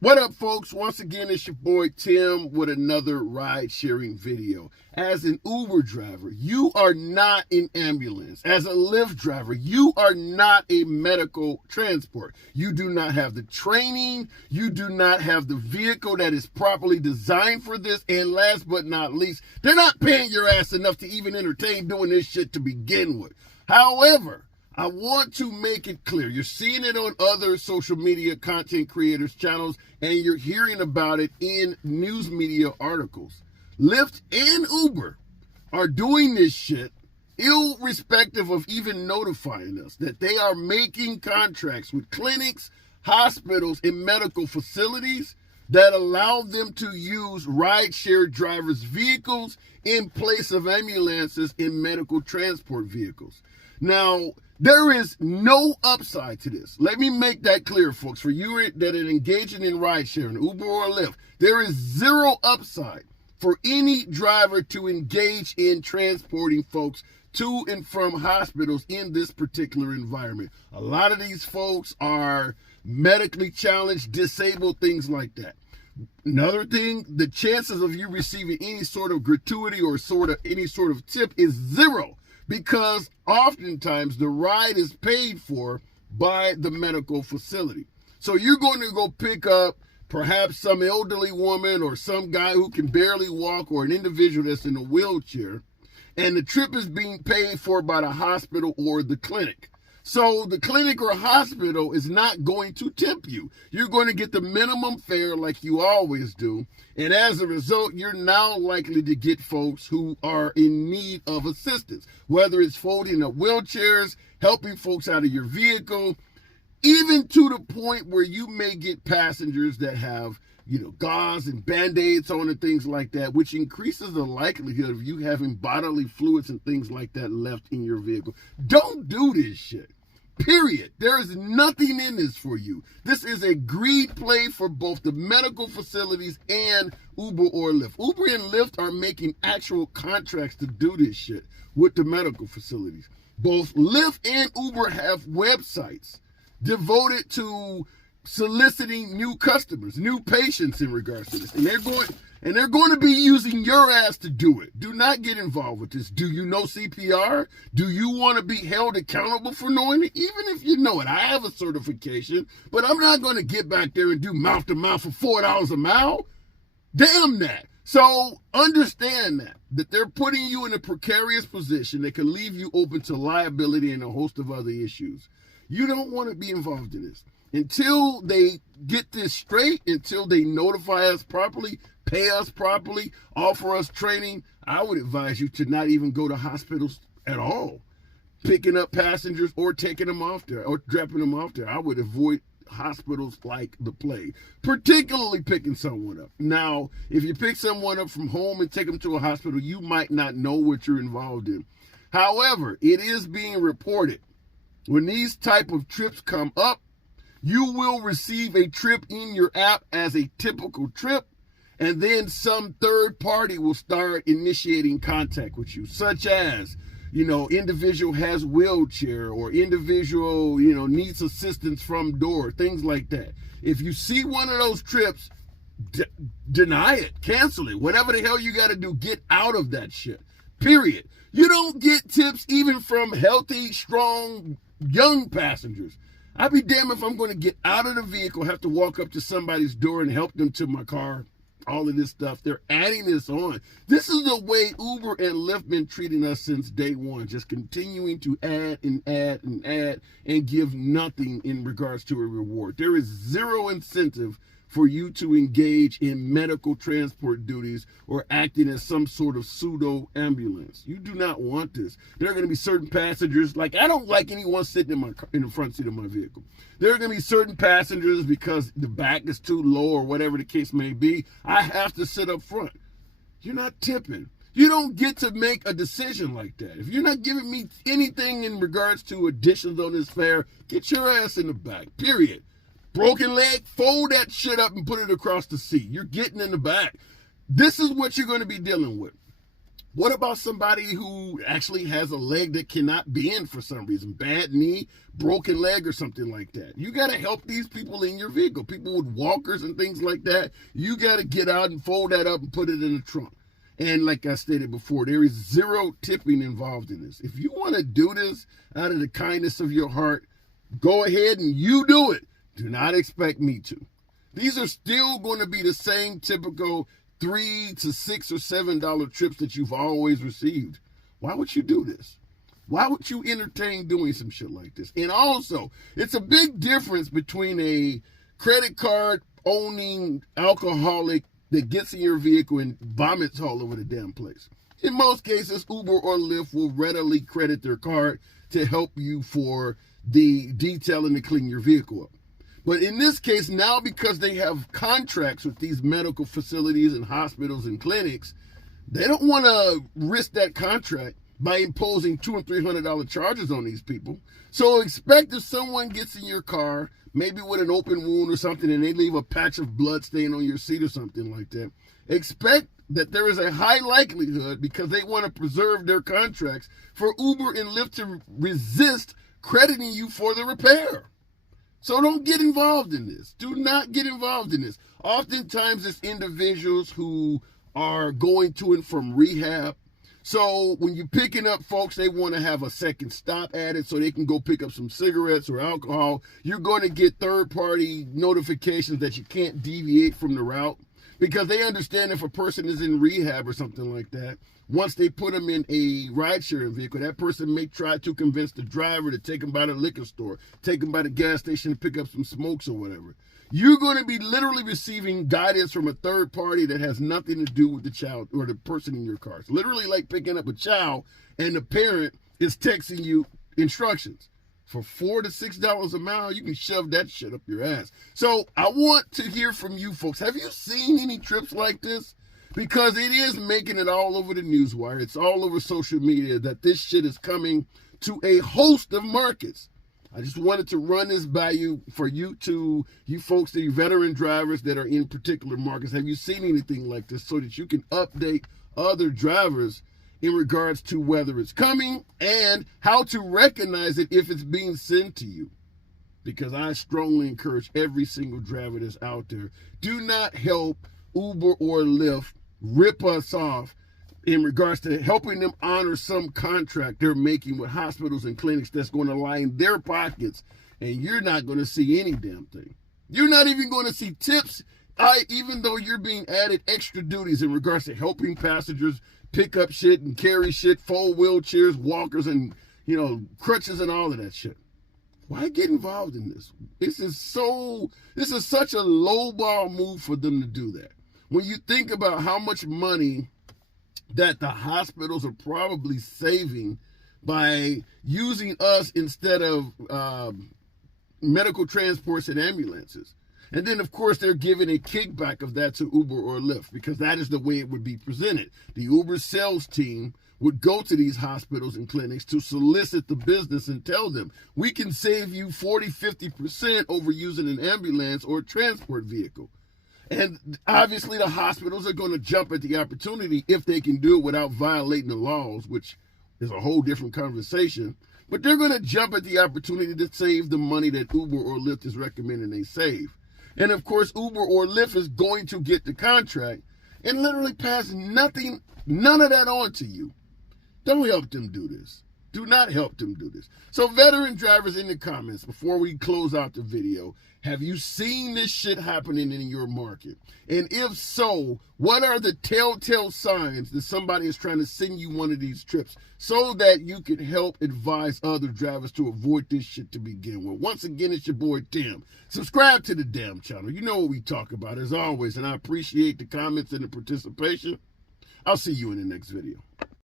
What up, folks? Once again, it's your boy Tim with another ride-sharing video. As an Uber driver, you are not an ambulance. As a Lyft driver, you are not a medical transport. You do not have the training. You do not have the vehicle that is properly designed for this. And last but not least, they're not paying your ass enough to even entertain doing this shit to begin with. However, I want to make it clear. You're seeing it on other social media content creators' channels, and you're hearing about it in news media articles. Lyft and Uber are doing this shit irrespective of even notifying us that they are making contracts with clinics, hospitals, and medical facilities that allow them to use rideshare drivers' vehicles in place of ambulances and medical transport vehicles. Now, there is no upside to this. Let me make that clear, folks. For you that are engaging in ride sharing, Uber or Lyft, there is zero upside for any driver to engage in transporting folks to and from hospitals in this particular environment. A lot of these folks are medically challenged, disabled, things like that. Another thing, the chances of you receiving any sort of gratuity or any sort of tip is zero, because oftentimes the ride is paid for by the medical facility. So you're going to go pick up perhaps some elderly woman or some guy who can barely walk or an individual that's in a wheelchair, and the trip is being paid for by the hospital or the clinic. So the clinic or hospital is not going to tip you. You're going to get the minimum fare like you always do. And as a result, you're now likely to get folks who are in need of assistance, whether it's folding up wheelchairs, helping folks out of your vehicle, even to the point where you may get passengers that have, gauze and Band-Aids on and things like that, which increases the likelihood of you having bodily fluids and things like that left in your vehicle. Don't do this shit. Period. There is nothing in this for you. This is a greed play for both the medical facilities and Uber or Lyft. Uber and Lyft are making actual contracts to do this shit with the medical facilities. Both Lyft and Uber have websites devoted to soliciting new customers, new patients in regards to this. And they're going to be using your ass to do it. Do not get involved with this. Do you know CPR? Do you want to be held accountable for knowing it? Even if you know it. I have a certification, but I'm not going to get back there and do mouth to mouth for $4 a mile. Damn that. So understand that they're putting you in a precarious position that can leave you open to liability and a host of other issues. You don't want to be involved in this. Until they get this straight, until they notify us properly, pay us properly, offer us training, I would advise you to not even go to hospitals at all. Picking up passengers or taking them off there or dropping them off there. I would avoid hospitals like the plague, particularly picking someone up. Now, if you pick someone up from home and take them to a hospital, you might not know what you're involved in. However, it is being reported when these type of trips come up, you will receive a trip in your app as a typical trip, and then some third party will start initiating contact with you, such as, individual has wheelchair or individual, needs assistance from door, things like that. If you see one of those trips, deny it, cancel it, whatever the hell you got to do, get out of that shit, period. You don't get tips even from healthy, strong, young passengers. I'd be damned if I'm going to get out of the vehicle, have to walk up to somebody's door and help them to my car. All of this stuff. They're adding this on. This is the way Uber and Lyft been treating us since day one. Just continuing to add and add and add and give nothing in regards to a reward. There is zero incentive for you to engage in medical transport duties or acting as some sort of pseudo ambulance. You do not want this. There are going to be certain passengers, like I don't like anyone sitting in the front seat of my vehicle. There are going to be certain passengers because the back is too low or whatever the case may be. I have to sit up front. You're not tipping. You don't get to make a decision like that. If you're not giving me anything in regards to additions on this fare, get your ass in the back, period. Broken leg, fold that shit up and put it across the seat. You're getting in the back. This is what you're going to be dealing with. What about somebody who actually has a leg that cannot bend for some reason? Bad knee, broken leg, or something like that. You got to help these people in your vehicle. People with walkers and things like that. You got to get out and fold that up and put it in the trunk. And like I stated before, there is zero tipping involved in this. If you want to do this out of the kindness of your heart, go ahead and you do it. Do not expect me to. These are still going to be the same typical $3 to $6 or $7 trips that you've always received. Why would you do this? Why would you entertain doing some shit like this? And also, it's a big difference between a credit card owning alcoholic that gets in your vehicle and vomits all over the damn place. In most cases, Uber or Lyft will readily credit their card to help you for the detailing to clean your vehicle up. But in this case, now because they have contracts with these medical facilities and hospitals and clinics, they don't want to risk that contract by imposing $200 and $300 charges on these people. So expect if someone gets in your car, maybe with an open wound or something, and they leave a patch of blood stain on your seat or something like that, expect that there is a high likelihood, because they want to preserve their contracts, for Uber and Lyft to resist crediting you for the repair. So don't get involved in this. Do not get involved in this. Oftentimes it's individuals who are going to and from rehab. So when you're picking up folks, they want to have a second stop at it so they can go pick up some cigarettes or alcohol. You're going to get third-party notifications that you can't deviate from the route, because they understand if a person is in rehab or something like that, once they put them in a ride-sharing vehicle, that person may try to convince the driver to take them by the liquor store, take them by the gas station to pick up some smokes or whatever. You're going to be literally receiving guidance from a third party that has nothing to do with the child or the person in your car. It's literally like picking up a child and the parent is texting you instructions. For $4 to $6 a mile, you can shove that shit up your ass. So I want to hear from you folks. Have you seen any trips like this? Because it is making it all over the newswire. It's all over social media that this shit is coming to a host of markets. I just wanted to run this by you, for you folks, the veteran drivers that are in particular markets. Have you seen anything like this, so that you can update other drivers in regards to whether it's coming and how to recognize it if it's being sent to you? Because I strongly encourage every single driver that's out there, do not help Uber or Lyft rip us off in regards to helping them honor some contract they're making with hospitals and clinics that's going to line their pockets, and you're not going to see any damn thing. You're not even going to see tips, even though you're being added extra duties in regards to helping passengers pick up shit and carry shit, fold wheelchairs, walkers, and crutches and all of that shit. Why get involved in this? This is such a lowball move for them to do that. When you think about how much money that the hospitals are probably saving by using us instead of medical transports and ambulances. And then, of course, they're giving a kickback of that to Uber or Lyft, because that is the way it would be presented. The Uber sales team would go to these hospitals and clinics to solicit the business and tell them, we can save you 40-50% over using an ambulance or a transport vehicle. And obviously the hospitals are going to jump at the opportunity if they can do it without violating the laws, which is a whole different conversation. But they're going to jump at the opportunity to save the money that Uber or Lyft is recommending they save. And of course, Uber or Lyft is going to get the contract and literally pass none of that on to you. Don't help them do this. Do not help them do this. So veteran drivers, in the comments, before we close out the video, have you seen this shit happening in your market? And if so, what are the telltale signs that somebody is trying to send you one of these trips, so that you can help advise other drivers to avoid this shit to begin with? Once again, it's your boy Tim. Subscribe to the damn channel. You know what we talk about as always, and I appreciate the comments and the participation. I'll see you in the next video.